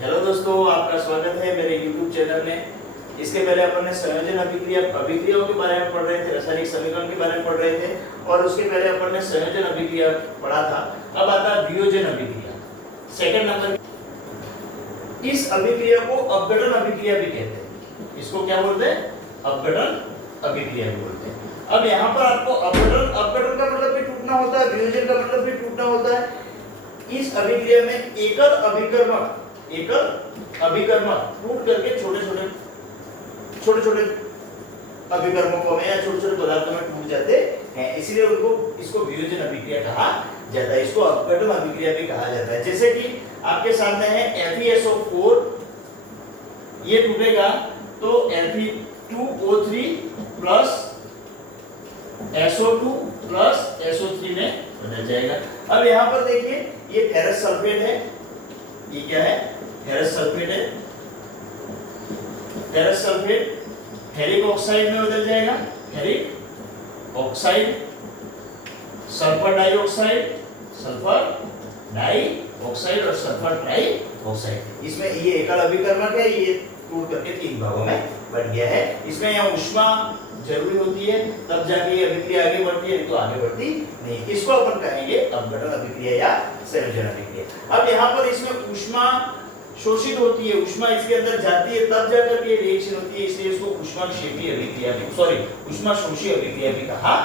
Hello दोस्तों, आपका स्वागत है मेरे YouTube चैनल में। इसके पहले अपन ने संयोजन अभिक्रियाओं के बारे में पढ़ रहे थे, रासायनिक समीकरण के बारे में पढ़ रहे थे और उसके पहले अपन ने संयोजन अभिक्रिया पढ़ा था। अब आता है वियोजन अभिक्रिया, सेकंड नंबर। इस अभिक्रिया को अपघटन अभिक्रिया भी कहते हैं। इसको क्या बोलते हैं? अपघटन अभिक्रिया भी बोलते हैं। अब यहाँ पर आपको अपघटन का मतलब भी टूटना होता है, वियोजन का मतलब भी टूटना होता है। इस अभिक्रिया में एकल अभिकर्मक टूट करके छोटे छोटे अभिकर्मकों में या छोटे छोटे पदार्थों में टूट जाते हैं, इसलिए इसको वियोजन अभिक्रिया कहा जाता है। इसको अपघटन अभिक्रिया भी कहा जाता है। जैसे कि आपके सामने है FeSO4, ये टूटेगा तो Fe2O3 plus SO2 plus SO3 में बदल जाएगा। अब यहाँ पर देखिए, ये फेरस सल्फेट है। ये क्या है? फेरस सल्फेट है। फेरस सल्फेट फेरिक ऑक्साइड में बदल जाएगा। Ferric oxide, sulphur dioxide, sulphur dioxide और सल्फर ट्राइऑक्साइड। इसमें ये एकल अभिकर्मक है, ये टूट करके तीन भागों में बट गया है। इसमें यहाँ ऊष्मा जरूरी होती है, तब जाके ये अभिक्रिया आगे बढ़ती है, तो आगे बढ़ती नहीं। इसको अपन कहेंगे अपघटन अभिक्रिया या संयोजन अभिक्रिया। अब यहाँ पर इसमें ऊष्मा शोषित होती है, ऊष्मा इसके अंदर जाती है, तब जाकर के रिएक्शन होती है, इसलिए इसको ऊष्माक्षेपी अभिक्रिया भी ऊष्माशोषी अभिक्रिया भी कहा जाता है।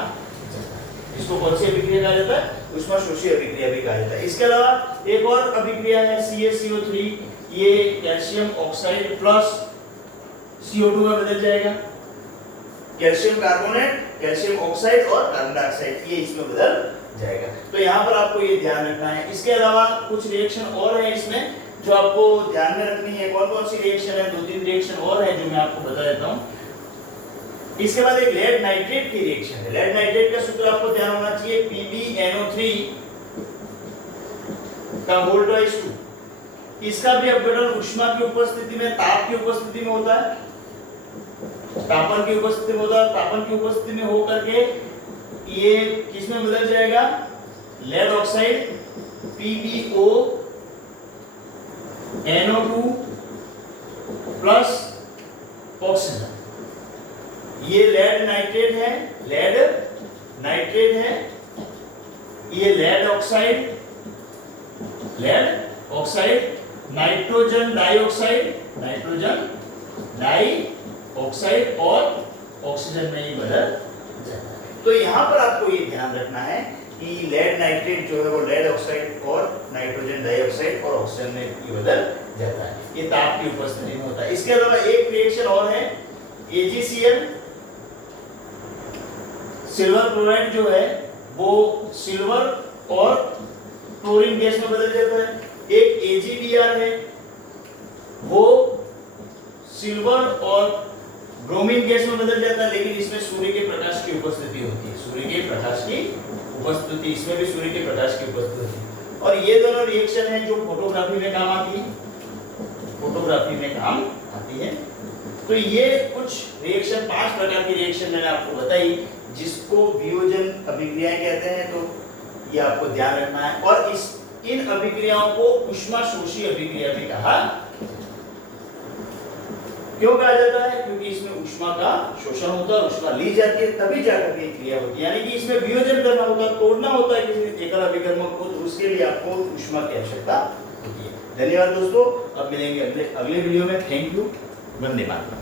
इसको कौन सी अभिक्रिया कहा जाता है? ऊष्माशोषी अभिक्रिया भी कहा जाता है। इसके अलावा एक और अभिक्रिया है CaCO3, ये कैल्शियम ऑक्साइड प्लस CO2 में बदल जाएगा। कैल्शियम कार्बोनेट, कैल्शियम ऑक्साइड और कार्बन डाइऑक्साइड, ये इसमें बदल जाएगा। तो यहाँ पर आपको ये ध्यान रखना है। इसके अलावा कुछ रिएक्शन और है इसमें जो आपको ध्यान में रखनी है। कौन कौन सी रिएक्शन है? दो तीन रिएक्शन और है जो मैं आपको बता देता हूँ। इसके बाद एक लेड नाइट्रेट की रिएक्शन है। लेड नाइट्रेट का सूत्र आपको ध्यान होना चाहिए, PbNO3 का होल ट्वाइस 2। इसका भी अपघटन ऊष्मा की उपस्थिति में, ताप की उपस्थिति में होता है, तापन की उपस्थिति में होता है। तापन की उपस्थिति में होकर के ये किसमें बदल जाएगा? Lead oxide PbONO2 plus oxygen. ये लेड नाइट्रेट है, ये लेड ऑक्साइड, नाइट्रोजन डाइऑक्साइड और ऑक्सीजन में ही बदल जाता है। तो यहाँ पर आपको ये ध्यान रखना है कि लेड नाइट्रेट जो है वो लेड ऑक्साइड और नाइट्रोजन डाइऑक्साइड और ऑक्सीजन में ही बदल जाता है। ये ताप की उपस्थिति में होता है। इसके अलावा एक रिएक्शन और है, AgCl, सिल्वर क्लोराइड जो है वो सिल्वर और क्लोरीन गैस में बदल जाता है। एक AgBr है, वो सिल्वर और ब्रोमीन गैस में बदल जाता है, लेकिन इसमें सूर्य के प्रकाश की उपस्थिति होती है। सूर्य के प्रकाश की उपस्थिति, इसमें भी सूर्य के प्रकाश की उपस्थिति होती है। और ये दोनों रिएक्शन है जो फोटोग्राफी में काम आती है, तो ये कुछ रिएक्शन, 5 प्रकार की रिएक्शन मैंने आपको बताई जिसको वियोजन अभिक्रियाएं कहते हैं। तो ये आपको ध्यान रखना है। और इन अभिक्रियाओं को ऊष्माशोषी अभिक्रिया भी कहा। क्यों कहा जाता है? क्योंकि इसमें ऊष्मा का शोषण होता है, ऊष्मा ली जाती है, तभी जाकर के क्रिया होती है। यानी कि इसमें वियोजन करना होता है, तोड़ना होता है किसी एकल अभिकर्मक को, तो उसके लिए आपको ऊष्मा की आवश्यकता होती है। धन्यवाद दोस्तों, अब मिलेंगे अगले वीडियो में। Thank you, Vande Mataram.